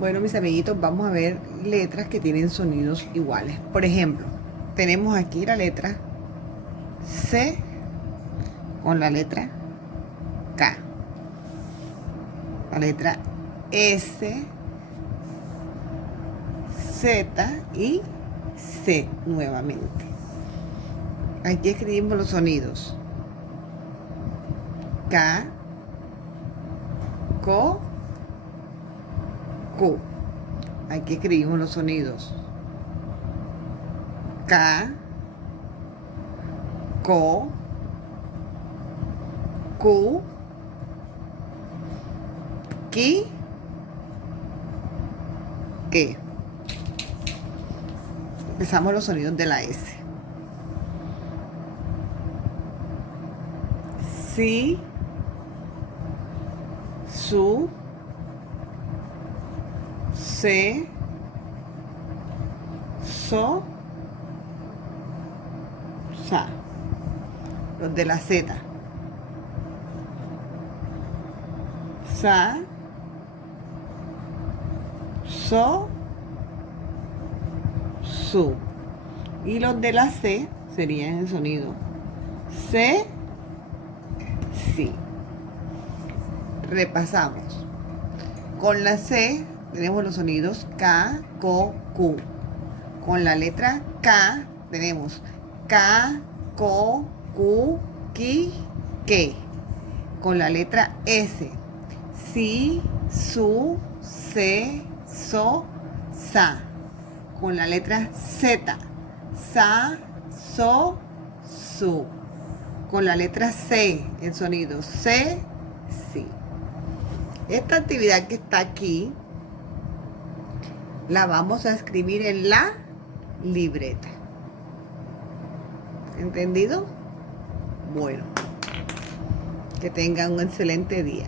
Bueno, mis amiguitos, vamos a ver letras que tienen sonidos iguales. Por ejemplo, tenemos aquí la letra C con la letra K. La letra S, Z y C nuevamente. Aquí escribimos los sonidos. K, Ko, Ku. Aquí escribimos los sonidos. K, Ko, Ku, Ki, Ke. Empezamos los sonidos de la S. Si, su, se, so, sa. Los de la Z. Sa, so, su. Y los de la C serían el sonido C, si. Repasamos. Con la C tenemos los sonidos K, Ko, Ku. Con la letra K tenemos K, Ko, Ku, Ki, Ke. Con la letra S, si, su, se, so, sa. Con la letra Z, sa, so, su. Con la letra C, el sonido C, si. Esta actividad que está aquí la vamos a escribir en la libreta. ¿Entendido? Bueno, que tengan un excelente día.